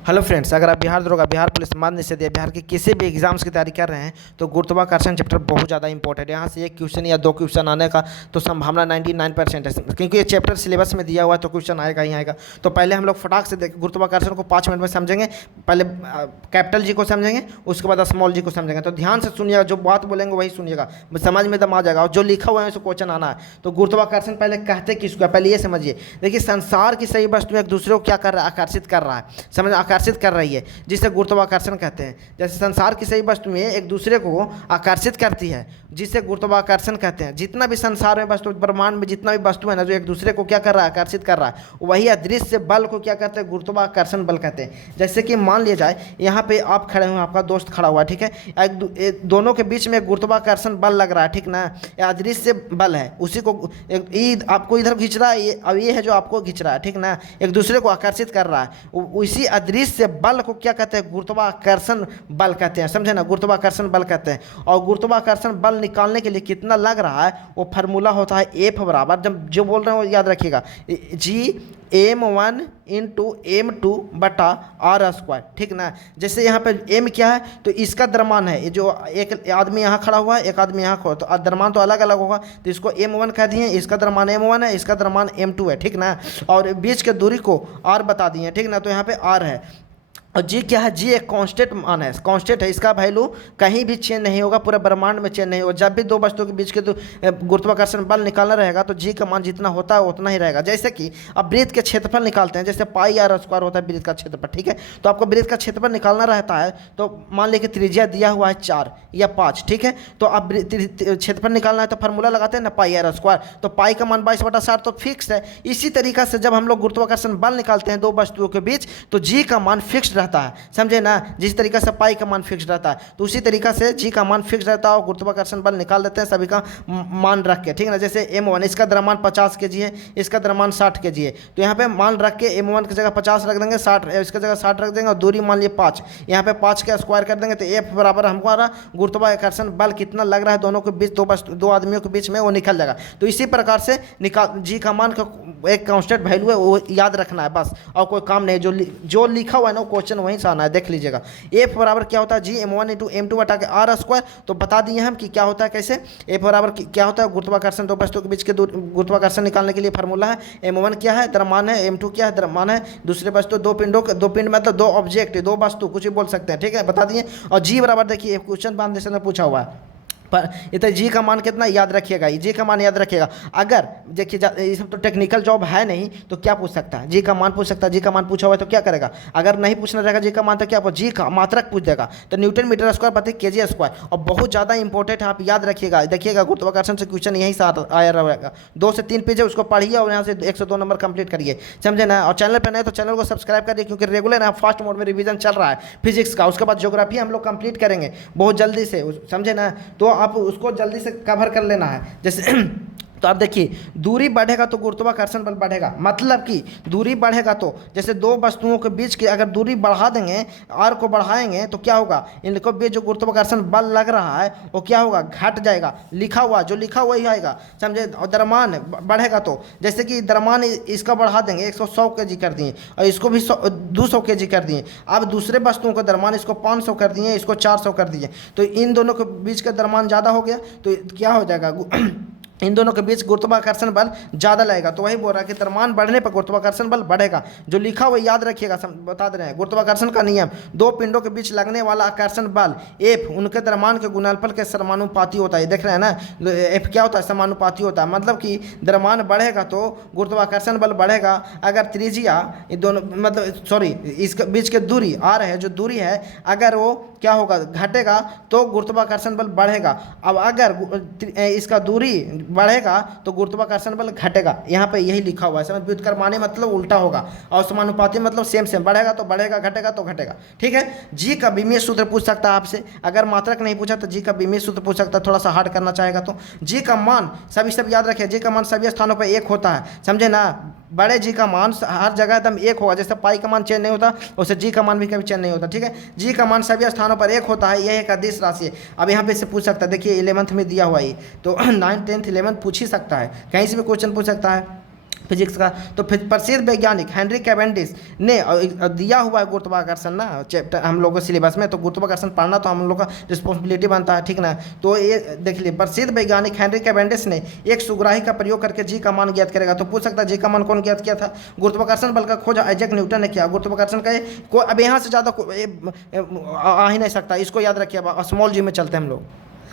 Hello friends, अगर आप बिहार दरोगा, बिहार पुलिस, मद्य निषेध या बिहार के किसी भी एग्जाम्स की तैयारी कर रहे हैं तो गुरुत्वाकर्षण चैप्टर बहुत ज़्यादा इंपॉर्टेंट है। यहाँ से एक क्वेश्चन या दो क्वेश्चन आने का तो संभावना 99% है, क्योंकि ये चैप्टर सिलेबस में दिया हुआ है तो क्वेश्चन आएगा ही आएगा। तो पहले हम लोग फटाक से गुरुत्वाकर्षण को 5 मिनट में समझेंगे। पहले कैपिटल जी को समझेंगे, उसके बाद स्मॉल जी को समझेंगे। तो ध्यान से सुनिएगा, जो बात बोलेंगे वही सुनिएगा, समझ में दम आ जाएगा। और जो लिखा हुआ है उसे क्वेश्चन आना है। तो गुरुत्वाकर्षण पहले कहते किसको है, पहले ये समझिए। देखिए, संसार की सही वस्तु एक दूसरे को क्या कर रहा है, आकर्षित कर रहा है, समझ, आकर्षित कर रही है, जिसे गुरुत्वाकर्षण कहते हैं। जैसे संसार की सही वस्तुएं एक दूसरे को आकर्षित करती है, जिसे गुरुत्वाकर्षण कहते हैं। जितना भी संसार में वस्तु, ब्रह्मांड में जितना भी वस्तु है ना, जो एक दूसरे को क्या कर रहा है, आकर्षित कर रहा है, वही अदृश्य बल को क्या कहते हैं, गुरुत्वाकर्षण बल कहते हैं। जैसे कि मान लिया जाए यहाँ पे आप खड़े हुए, आपका दोस्त खड़ा हुआ है, ठीक है, दोनों के बीच में गुरुत्वाकर्षण बल लग रहा है, ठीक ना, यह अदृश्य बल है, उसी को आपको इधर खींच रहा है, अब ये है जो आपको खींच रहा है, ठीक ना, एक दूसरे को आकर्षित कर रहा है। उसी अदृश्य बल को क्या कहते हैं, गुरुत्वाकर्षण बल कहते हैं, समझे ना, गुरुत्वाकर्षण बल कहते हैं। और गुरुत्वाकर्षण बल निकालने के लिए कितना लग रहा है, वो फार्मूला होता है F बराबर, जब जो बोल रहे हो याद रखिएगा, G m1 इंटू m2 बटा r स्क्वायर, ठीक ना। जैसे यहाँ पे m क्या है, तो इसका द्रव्यमान है, ये जो एक आदमी यहाँ खड़ा हुआ है, एक आदमी यहाँ खड़ा, तो द्रव्यमान तो अलग अलग होगा, तो इसको m1 कह दिए, इसका द्रव्यमान m1 है, इसका द्रव्यमान m2 है, ठीक ना। और बीच के दूरी को r बता दिए, ठीक ना, तो यहाँ पे r है। और जी क्या है, जी एक कांस्टेंट मान है, कांस्टेंट है, इसका वैल्यू कहीं भी चेंज नहीं होगा, पूरे ब्रह्मांड में चेंज नहीं होगा। जब भी दो वस्तुओं के बीच के गुरुत्वाकर्षण बल निकालना रहेगा तो जी का मान जितना होता है उतना ही रहेगा। जैसे कि अब वृत्त के क्षेत्रफल निकालते हैं, जैसे पाई r स्क्वायर होता है वृत्त का क्षेत्रफल, ठीक है। तो आपको वृत्त का क्षेत्रफल निकालना रहता है, तो मान लीजिए त्रिज्या दिया हुआ है 4 या 5, ठीक है। तो अब क्षेत्रफल निकालना है तो फार्मूला लगाते हैं ना, पाई r स्क्वायर, तो पाई का मान 22/60 तो फिक्स है। इसी तरीका से जब हम लोग गुरुत्वाकर्षण बल निकालते हैं दो वस्तुओं के बीच, तो जी का मान फिक्स रहता है, समझे ना। जिस तरीके से पाई का मान फिक्स रहता है, तो उसी तरीका से जी का मान फिक्स रहता है और गुरुत्वाकर्षण बल निकाल देते हैं सभी का मान रख के, ठीक है ना। जैसे m1, इसका द्रव्यमान 50 kg है, इसका द्रव्यमान 60 kg है, तो यहाँ पे मान रख के m1 की जगह 50 रख देंगे, 60 इसकी जगह 60 रख देंगे, और दूरी मान लिए 5, यहाँ पे 5 का स्क्वायर कर देंगे, तो F बराबर हमारा गुरुत्वाकर्षण बल कितना लग रहा है दोनों के बीच, दो आदमियों के बीच में, वो निकल जाएगा। तो इसी प्रकार से निकाल जी का मान का एक कांस्टेंट वैल्यू है, वो याद रखना है बस, और कोई काम नहीं। जो लिखा हुआ है ना, क्वेश्चन वहीं से आना है, देख लीजिएगा। F बराबर क्या होता है, जी m1 इंटू m2 बटा के r स्क्वायर, तो बता दिए हम कि क्या होता है, कैसे। F बराबर क्या होता है, गुरुत्वाकर्षण दो वस्तुओं के बीच के गुरुत्वाकर्षण निकालने के लिए फार्मूला है। m1 क्या है, द्रव्यमान है, m2 क्या है, द्रव्यमान है, दूसरे वस्तु दो पिंड मतलब दो ऑब्जेक्ट, दो वस्तु, कुछ भी बोल सकते हैं, ठीक है, बता दिए। और जी बराबर देखिए क्वेश्चन बांधने में पूछा हुआ है, पर इतना जी का मान कितना याद रखिएगा, जी का मान याद रखिएगा। अगर देखिए ये सब तो टेक्निकल जॉब है नहीं, तो क्या पूछ सकता है, जी का मान पूछ सकता है। जी का मान पूछा हुआ है तो क्या करेगा, अगर नहीं पूछना रहेगा जी का मान तो क्या, जी का मात्रक पूछ देगा, तो न्यूटन मीटर स्क्वायर प्रति kg स्क्वायर। और बहुत ज़्यादा इंपॉर्टेंट है, आप याद रखिएगा। देखिएगा गुरुत्वाकर्षण से क्वेश्चन यहीं से आया रहेगा, 2 से 3 पेज है, उसको पढ़िए और यहाँ से 1 से 2 नंबर कंप्लीट करिए, समझे ना। और चैनल पर नए तो चैनल को सब्सक्राइब करिए, क्योंकि रेगुलर यहाँ फास्ट मोड में रिवीजन चल रहा है फिजिक्स का। उसके बाद ज्योग्राफी हम लोग कंप्लीट करेंगे बहुत जल्दी से, समझे ना। तो आप उसको जल्दी से कवर कर लेना है। जैसे तो आप देखिए, दूरी बढ़ेगा तो गुरुत्वाकर्षण बल बढ़ेगा, मतलब कि दूरी बढ़ेगा तो जैसे दो वस्तुओं के बीच की अगर दूरी बढ़ा देंगे, r को बढ़ाएंगे, तो क्या होगा, इनको बीच जो गुरुत्वाकर्षण बल लग रहा है वो क्या होगा, घट जाएगा। लिखा हुआ जो लिखा हुआ ही आएगा, समझे। और द्रव्यमान बढ़ेगा तो जैसे कि द्रव्यमान इसका बढ़ा देंगे, 100 kg कर दिए, और इसको भी 200 kg कर दिए। अब दूसरे वस्तुओं का द्रव्यमान इसको 500 कर दिए, इसको 400 कर दिए, तो इन दोनों के बीच का द्रव्यमान ज़्यादा हो गया, तो क्या हो जाएगा, इन दोनों के बीच गुरुत्वाकर्षण बल ज़्यादा लगेगा। तो वही बोल रहा है कि द्रव्यमान बढ़ने पर गुरुत्वाकर्षण बल बढ़ेगा। जो लिखा हुआ याद रखिएगा, बता दे रहे हैं। गुरुत्वाकर्षण का नियम, दो पिंडों के बीच लगने वाला आकर्षण बल F उनके द्रव्यमान के गुणनफल के समानुपाती होता है। देख रहे हैं ना, F क्या होता है, समानुपाती होता है, मतलब कि द्रव्यमान बढ़ेगा तो गुरुत्वाकर्षण बल बढ़ेगा। अगर त्रिज्या दोनों मतलब सॉरी इसके बीच के दूरी r है, जो दूरी है, अगर वो क्या होगा, घटेगा तो गुरुत्वाकर्षण बल बढ़ेगा। अब अगर इसका दूरी बढ़ेगा तो गुरुत्वाकर्षण बल घटेगा। यहाँ पे यही लिखा हुआ है, समझ। व्युत्क्रमानी मतलब उल्टा होगा, और समानुपाती मतलब सेम, बढ़ेगा तो बढ़ेगा, घटेगा तो घटेगा, ठीक है। जी का विमीय सूत्र पूछ सकता है आपसे, अगर मात्रक नहीं पूछा तो जी का विमीय सूत्र पूछ सकता है, थोड़ा सा हार्ड करना चाहेगा तो। जी का मान सब याद रखें, जी का मान सभी स्थानों पर 1 होता है, समझे ना। बड़े जी का मान हर जगह एकदम 1 होगा, जैसे पाई का मान चेंज नहीं होता, वैसे जी का मान भी कभी चेंज नहीं होता, ठीक है। जी का मान सभी स्थानों पर 1 होता है, यह एक अदिश राशि है। अब यहाँ पे से पूछ सकता है, देखिए 11th में दिया हुआ है, तो 9th 10th 11th पूछ ही सकता है, कहीं से भी क्वेश्चन पूछ सकता है। फिजिक्स का। तो प्रसिद्ध वैज्ञानिक हेनरी कैवेंडिश ने दिया हुआ है गुरुत्वाकर्षण ना चैप्टर हम लोग को सिलेबस में, तो गुरुत्वाकर्षण पढ़ना तो हम लोग का रिस्पॉन्सिबिलिटी बनता है, ठीक ना। तो ये देख लीजिए, प्रसिद्ध वैज्ञानिक हेनरी कैवेंडिश ने एक सुग्राही का प्रयोग करके जी का मान ज्ञात करेगा। तो पूछ सकता है जी का मान कौन ज्ञात किया था? गुरुत्वाकर्षण बल का खोज आइजैक न्यूटन ने किया। गुरुत्वाकर्षण का अब यहाँ से ज़्यादा आ ही नहीं सकता, इसको याद रखिए। अब स्मॉल जी में चलते हैं हम लोग।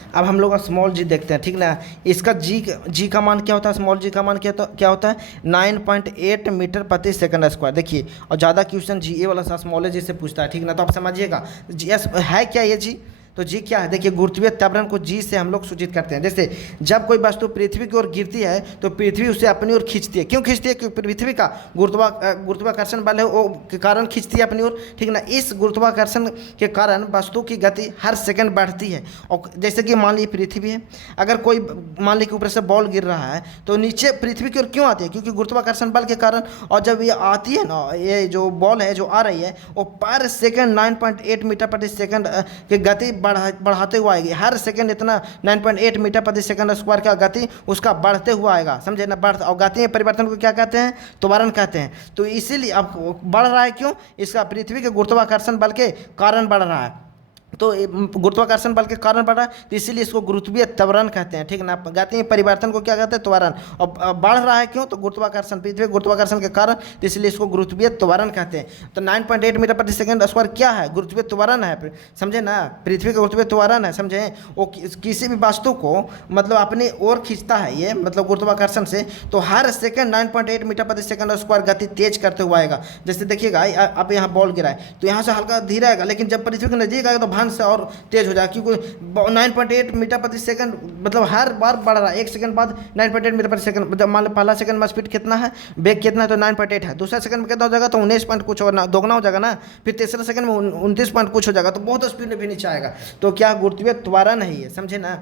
अब हम लोग स्मॉल जी देखते हैं, ठीक ना। इसका जी का मान क्या होता है? स्मॉल जी का मान क्या होता है? 9.8 मीटर प्रति सेकंड स्क्वायर। देखिए, और ज़्यादा क्वेश्चन जी ए वाला सा स्मॉल जी से पूछता है, ठीक ना। तो आप समझिएगा जी है क्या ये जी। तो जी क्या है? देखिए, गुरुत्वीय त्वरण को जी से हम लोग सूचित करते हैं। जैसे जब कोई वस्तु पृथ्वी की ओर गिरती है तो पृथ्वी उसे अपनी ओर खींचती है। क्यों खींचती है? क्योंकि पृथ्वी का गुरुत्वाकर्षण बल है वो के कारण खींचती है अपनी ओर, ठीक ना। इस गुरुत्वाकर्षण के कारण वस्तु की गति हर सेकंड बढ़ती है। और जैसे कि मान लीजिए पृथ्वी है, अगर कोई मान लीजिए ऊपर से बॉल गिर रहा है तो नीचे पृथ्वी की ओर क्यों आती है? क्योंकि गुरुत्वाकर्षण बल के कारण। और जब ये आती है ना, ये जो बॉल है जो आ रही है वो पर सेकंड 9.8 मीटर प्रति सेकंड की गति बढ़ाते हुआ आएगी। हर सेकंड इतना 9.8 मीटर प्रति सेकंड स्क्वायर का गति उसका बढ़ते हुआ आएगा, समझे ना। और गति में परिवर्तन को क्या कहते हैं? त्वरण कहते हैं। तो इसीलिए अब बढ़ रहा है क्यों? इसका पृथ्वी के गुरुत्वाकर्षण बल के कारण बढ़ रहा है। तो गुरुत्वाकर्षण बल के कारण बढ़ा, तो इसीलिए इसको गुरुत्वीय त्वरण कहते हैं, ठीक ना। गति में परिवर्तन को क्या कहते हैं? त्वरण। और बढ़ रहा है क्यों? तो गुरुत्वाकर्षण, पृथ्वी गुरुत्वाकर्षण के कारण, तो इसलिए इसको गुरुत्वीय त्वरण कहते हैं। तो 9.8 मीटर प्रति सेकंड स्क्वायर क्या है? गुरुत्वीय त्वरण है, समझे ना। पृथ्वी का गुरुत्वीय त्वरण है, समझे। वो किसी भी वस्तु को मतलब अपनी ओर खींचता है ये, मतलब गुरुत्वाकर्षण से। तो हर सेकंड 9.8 मीटर प्रति सेकंड स्क्वायर गति तेज करते हुए आएगा। जैसे देखिएगा, अब यहाँ बॉल गिरा है तो यहाँ से हल्का धीरे आएगा, लेकिन जब पृथ्वी के नजदीक आएगा तो भान से और तेज हो जाएगा, क्योंकि 9.8 मीटर प्रति सेकंड मतलब हर बार बढ़ रहा है। एक सेकंड बाद 9.8 मीटर प्रति सेकंड, मतलब मान लो पहला सेकंड में स्पीड कितना है, वेग कितना है, तो 9.8 है। दूसरा सेकंड में कितना हो जाएगा? तो 19 पॉइंट कुछ और दोगुना हो जाएगा ना। फिर तीसरा सेकंड में 29 पॉइंट कुछ हो जाएगा, तो बहुत स्पीड में भी नीचे आएगा। तो क्या गुरुत्वीय त्वरण है ये, समझे ना।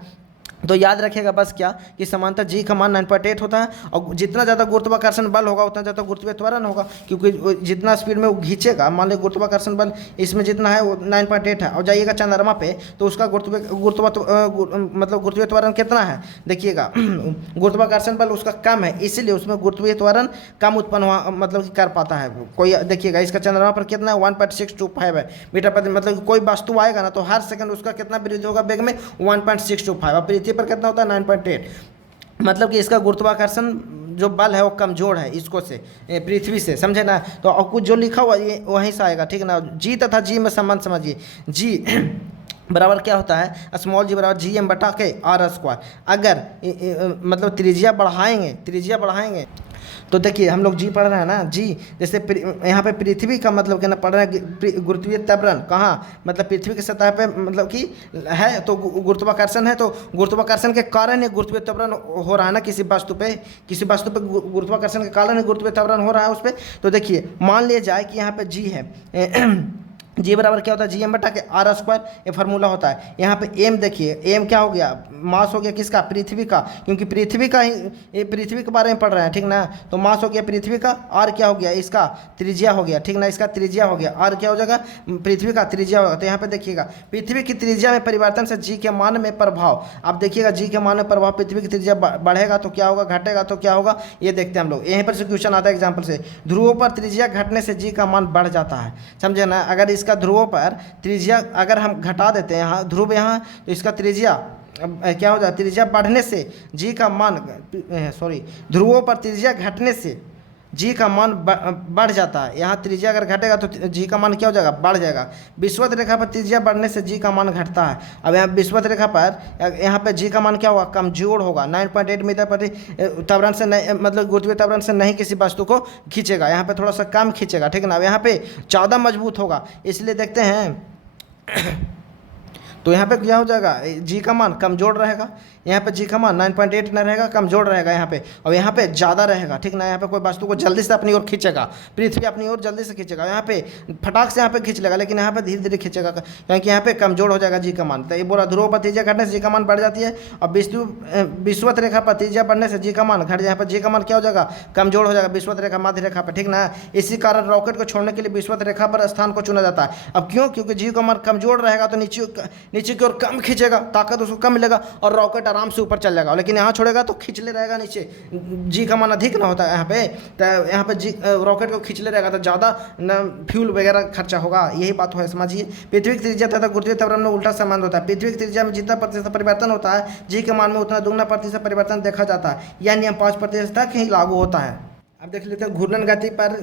तो याद रखिएगा बस क्या कि समानता जी का मान 9.8 होता है, और जितना ज़्यादा गुरुत्वाकर्षण बल होगा उतना ज़्यादा गुरुत्वीय त्वरण होगा, क्योंकि जितना स्पीड में वो खींचेगा। मान लीजिए गुरुत्वाकर्षण बल इसमें जितना है वो 9.8 है, और जाइएगा चंद्रमा पे तो उसका मतलब गुरुत्वीय त्वरण कितना है? देखिएगा, गुरुत्वाकर्षण बल उसका कम है, इसीलिए उसमें गुरुत्वीय त्वरण कम उत्पन्न हुआ, मतलब कर पाता है कोई। देखिएगा इसका चंद्रमा पर कितना है? 1.625 है मीटर प्रति, मतलब कोई वस्तु आएगा ना तो हर सेकंड उसका कितना वृद्धि होगा वेग में? 1.625। और पृथ्वी पर कितना होता है? 9.8। मतलब कि इसका गुरुत्वाकर्षण जो बल है वो कमजोर है इसको से, पृथ्वी से, समझे ना। तो और कुछ जो लिखा हुआ ये वहीं से आएगा, ठीक ना। जी तथा जी में संबंध समझिए। जी बराबर क्या होता है? स्मॉल जी बराबर जी एम बटा के आर स्क्वायर। अगर मतलब त्रिज्या बढ़ाएंगे तो देखिए हम लोग जी पढ़ रहे हैं ना। जी जैसे यहाँ पे पृथ्वी का मतलब क्या ना पढ़ रहे हैं गुरुत्वीय त्वरण कहाँ, मतलब पृथ्वी की सतह पे मतलब कि है, तो गुरुत्वाकर्षण है, तो गुरुत्वाकर्षण के कारण ही गुरुत्वीय त्वरण हो रहा है ना। किसी वस्तु पे गुरुत्वाकर्षण के कारण ही गुरुत्वीय त्वरण हो रहा है उस पर। तो देखिए मान लिया जाए कि यहाँ पे जी है, जी बराबर क्या होता है? जी एम बटा के आर स्क्वायर, ये फार्मूला होता है। यहाँ पे एम देखिए, एम क्या हो गया? मास हो गया किसका? पृथ्वी का, क्योंकि पृथ्वी का ही ये पृथ्वी के बारे में पढ़ रहे हैं, ठीक ना। तो मास हो गया पृथ्वी का। आर क्या हो गया? इसका त्रिज्या हो गया, ठीक ना। इसका त्रिज्या हो गया, आर क्या हो जाएगा? पृथ्वी का त्रिज्या होगा। तो यहाँ पे देखिएगा पृथ्वी की त्रिज्या में परिवर्तन से जी के मान में प्रभाव। अब देखिएगा जी के मान में प्रभाव, पृथ्वी की त्रिज्या बढ़ेगा तो क्या होगा, घटेगा तो क्या होगा, ये देखते हैं हम लोग। यहीं पर से क्वेश्चन आता है एग्जाम्पल से। ध्रुवों पर त्रिज्या घटने से जी का मान बढ़ जाता है, समझे ना। अगर इसका ध्रुवों पर त्रिज्या अगर हम घटा देते हैं, यहाँ ध्रुव यहाँ, तो इसका त्रिज्या क्या हो जाता है? त्रिज्या बढ़ने से जी का मान, ध्रुवों पर त्रिज्या घटने से जी का मान बढ़ जाता है। यहाँ त्रिज्या अगर घटेगा तो जी का मान क्या हो जाएगा? बढ़ जाएगा। विषुवत रेखा पर त्रिज्या बढ़ने से जी का मान घटता है। अब यहाँ विषुवत रेखा पर यहाँ पे जी का मान क्या होगा? कमजोर होगा। 9.8 मीटर प्रति त्वरण से नहीं, मतलब गुरुत्वीय त्वरण से नहीं किसी वस्तु को खींचेगा, यहाँ पे थोड़ा सा कम खींचेगा, ठीक है ना। अब यहाँ पे ज़्यादा मजबूत होगा, इसलिए देखते हैं तो यहाँ पे क्या हो जाएगा? जी का मान कमजोर रहेगा। यहाँ पे जी का मान 9.8 न रहेगा, कमजोर रहेगा यहाँ पे, और यहाँ पे ज़्यादा रहेगा, ठीक ना। यहाँ पे कोई वस्तु को जल्दी से अपनी ओर खींचेगा, पृथ्वी अपनी ओर जल्दी से खींचेगा, यहाँ पे फटाक से यहाँ पे खींच लेगा, लेकिन यहाँ पे धीरे धीरे खींचेगा, क्योंकि यहाँ पे कमजोर हो जाएगा जी का मान। तो ये बोला ध्रुव पर त्रिज्या घटने से जी का मान बढ़ जाती है, और विषुवत रेखा पर त्रिज्या बढ़ने से जी का मान घट, यहाँ पर जी का मान क्या हो जाएगा? कमजोर हो जाएगा विषुवत रेखा मध्य रेखा पर, ठीक ना। इसी कारण रॉकेट को छोड़ने के लिए विषुवत रेखा पर स्थान को चुना जाता है। अब क्यों? क्योंकि जी का मान कमजोर रहेगा तो नीचे की ओर कम खींचेगा, ताकत उसको कम मिलेगा और रॉकेट आराम से ऊपर चल जाएगा। लेकिन यहाँ छोड़ेगा तो खींचले रहेगा नीचे, जी का मान अधिक ना होता है यहाँ पे, तो यहाँ पे जी रॉकेट को खींचले रहेगा तो ज़्यादा न फ्यूल वगैरह खर्चा होगा, यही बात है, समझिए। पृथ्वी की त्रिज्या तथा गुरुत्वीय त्वरण में उल्टा संबंध होता है। पृथ्वी की त्रिज्या में जितना प्रतिशत परिवर्तन होता है, जी के मान में उतना दुगना प्रतिशत परिवर्तन देखा जाता है। यह नियम 5% तक ही लागू होता है। अब देख लेते हैं घूर्णन गति पर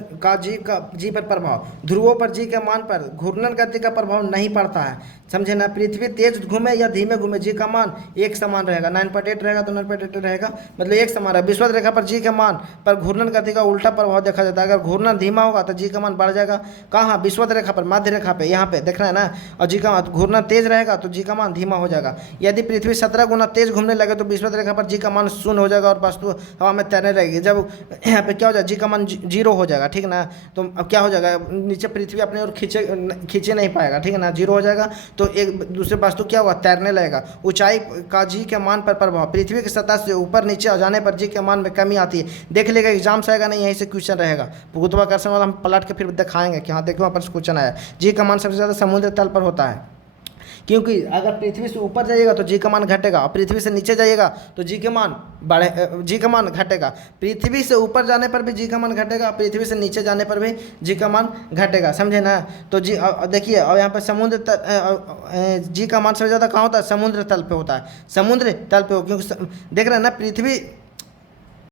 जी पर प्रभाव। ध्रुवों पर जी के मान पर घूर्णन गति का प्रभाव नहीं पड़ता है, समझे ना। पृथ्वी तेज घूमे या धीमे घूमे, जी का मान एक समान रहेगा। 9.8 रहेगा तो 9.8 रहेगा, मतलब एक समान है। विषुवत रेखा पर जी के मान पर घूर्णन गति का उल्टा प्रभाव देखा जाता है। अगर घूर्णन धीमा होगा तो जी का मान बढ़ जाएगा। कहाँ? विषुवत रेखा पर, मध्य रेखा पे, यहाँ पे देख रहे हैं ना। और जी का घूर्णन तेज रहेगा तो जी का मान धीमा हो जाएगा। यदि पृथ्वी 17 गुना तेज घूमने लगे तो विषुवत रेखा पर जी का मान शून्य हो जाएगा और वस्तु हवा में तैरने लगेगी। जब यहाँ पे क्या हो जाएगा, जी का मान जीरो हो जाएगा, ठीक ना। तो अब क्या हो जाएगा, नीचे पृथ्वी अपने और खींचे नहीं पाएगा, ठीक है ना, जीरो हो जाएगा। तो एक दूसरे वस्तु क्या होगा, तैरने लगेगा। ऊंचाई का जी के मान पर प्रभाव। पृथ्वी की सतह से ऊपर नीचे आ जाने पर जी के मान में कमी आती है। देख लेगा एग्जाम से आएगा नहीं, यहीं से क्वेश्चन रहेगा। गुरुत्वाकर्षण वाला हम पलट के फिर दिखाएंगे कि हाँ देखो वहाँ पर क्वेश्चन आया। जी का मान सबसे ज़्यादा समुद्र तल पर होता है, क्योंकि अगर पृथ्वी से ऊपर जाइएगा तो जी का मान घटेगा और पृथ्वी से नीचे जाइएगा तो जी का मान घटेगा। पृथ्वी से ऊपर जाने पर भी जी का मान घटेगा, पृथ्वी से नीचे जाने पर भी जी का मान घटेगा, समझे ना। तो जी देखिए, और यहाँ पर समुद्र जी का मान सबसे ज़्यादा कहाँ होता है, समुद्र तल पे होता है। समुद्र तल पे हो, क्योंकि देख रहे हैं ना, पृथ्वी